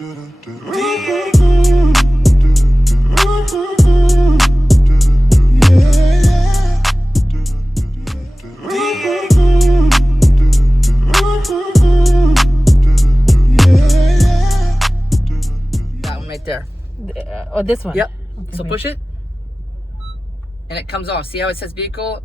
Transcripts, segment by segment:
That one right there. Or this one? Yep. Okay, So wait. push it, and it comes off. See how it says vehicle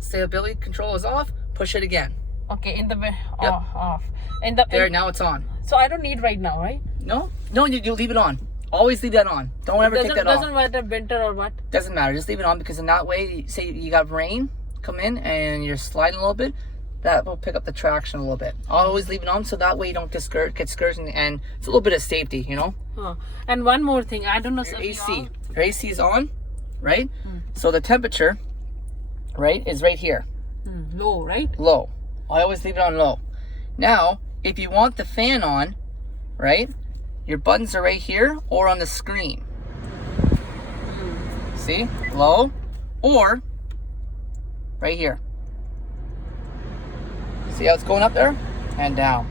stability control is off? Push it again. Okay, in the way. Yep. Off. In the. There, now it's on. So I don't need right now, right? No, you leave it on. Always leave that on. Don't ever take that off. Doesn't matter winter or what. Doesn't matter. Just leave it on, because in that way, say you got rain come in and you're sliding a little bit, that will pick up the traction a little bit. I'll always leave it on, so that way you don't get discouraged, and it's a little bit of safety, you know. And one more thing, I don't know. Your AC. Your AC is on, right? So the temperature, right, is right here. Low, right? Low. I always leave it on low. Now, if you want the fan on, right, your buttons are right here or on the screen. See? Low or right here. See how it's going up there and down.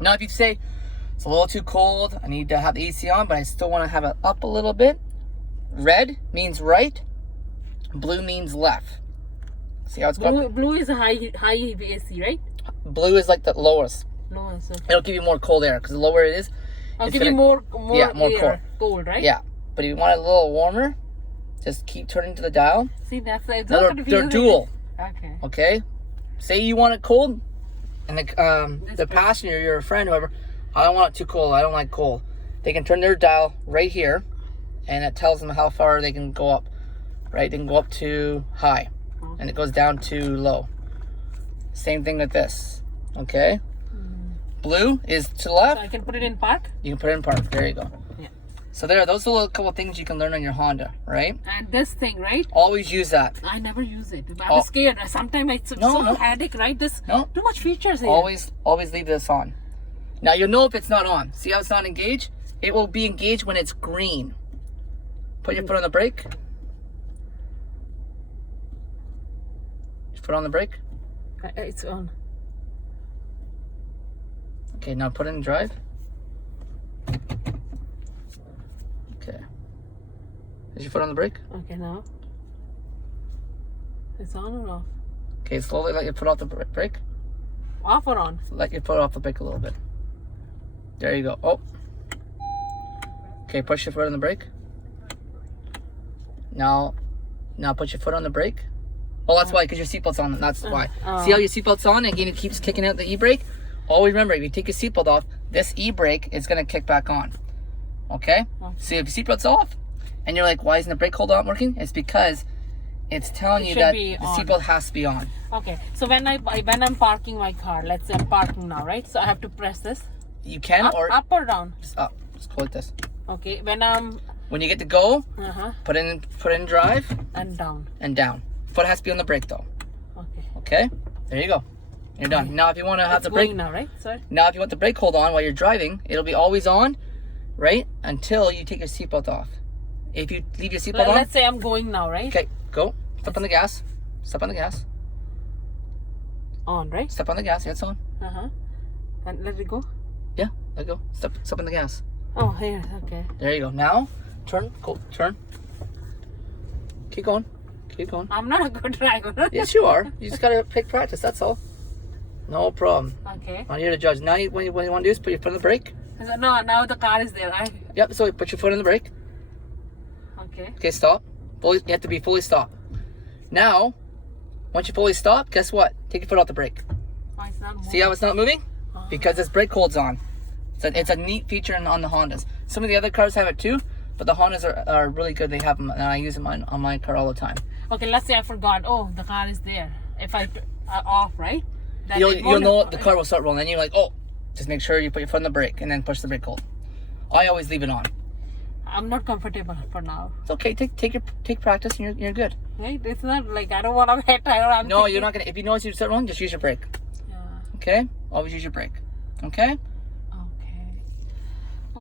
Now, if you say it's a little too cold, I need to have the AC on, but I still want to have it up a little bit. Red means right. Blue means left. See how it's going? Blue is a high AC, right? Blue is like the lowest. No, so It'll give you more cold air, because the lower it is, I'll it's give you gonna- more yeah, more air, cold, right? Yeah, but if you want it a little warmer, just keep turning to the dial. See, that's it's Now, not they're confusing. dual, Okay. okay? Say you want it cold, and the passenger, your friend, whoever, I don't want it too cold. I don't like cold. They can turn their dial right here, and it tells them how far they can go up. Right? They can go up to high, and it goes down to low. Same thing with this. Okay. Blue is to the left. So I can put it in park. You can put it in park. There you go. Yeah. So those are a couple of things you can learn on your Honda, right? And this thing, right? Always use that. I never use it. I'm scared. Sometimes it's No, so no. headache, right? This No. too much features here. Always leave this on. Now you'll know if it's not on. See how it's not engaged? It will be engaged when it's green. Put your foot on the brake. Your foot on the brake. It's on. Okay, now put it in drive. Okay. Is your foot on the brake? Okay, now. It's on or off? Okay, slowly let your foot off the brake. Off or on? Let your foot off the brake a little bit. There you go. Oh. Okay, push your foot on the brake. Now put your foot on the brake. Oh, that's why, because your seatbelt's on. That's why. See how your seatbelt's on and it keeps kicking out the e-brake? Always remember, if you take your seatbelt off, this e-brake is going to kick back on. Okay? See, if your seatbelt's off and you're like, why isn't the brake hold not working? It's because it's telling you that the seatbelt has to be on. Okay, so when I'm parking my car, let's say I'm parking now, right? So I have to press this. You can, up or down? just up. Just go like this. Okay, When you get to go, put it in drive and down. and down. Foot has to be on the brake though. Okay. Okay? There you go. You're done. Now if you want to have the brake now, right? Sorry. Now if you want the brake hold on while you're driving, it'll be always on, right? Until you take your seatbelt off. If you leave your seatbelt on. Let's say I'm going now, right? Okay, go. Step on the gas. Step on the gas. On, right? Step on the gas. Yeah, it's on. And let it go. Yeah, let go. Step on the gas. Oh, here. Okay. There you go. Now, turn. Go. Turn. Keep going. Keep going. I'm not a good driver. Yes, you are. You just gotta take practice. That's all. No problem. Okay. I'm not here to judge. Now, what you want to do is put your foot on the brake. So, no, now the car is there. Yep. So put your foot on the brake. Okay. Okay, stop. You have to be fully stopped. Now, once you fully stop, guess what? Take your foot off the brake. Oh, it's not moving. See how it's not moving? Because this brake hold's on. It's a neat feature on the Hondas. Some of the other cars have it too, but the Hondas are really good. They have them, and I use them on my car all the time. Okay, let's say I forgot. Oh, the car is there. If I off, right? Then You'll know the car will start rolling. Then you're like, oh, just make sure you put your foot on the brake and then push the brake hold. I always leave it on. I'm not comfortable for now. It's okay. Take practice, and you're good. Right? It's not like I don't want to hit. No, you're not gonna. If you notice you start rolling, just use your brake. Yeah. Okay? Always use your brake. Okay?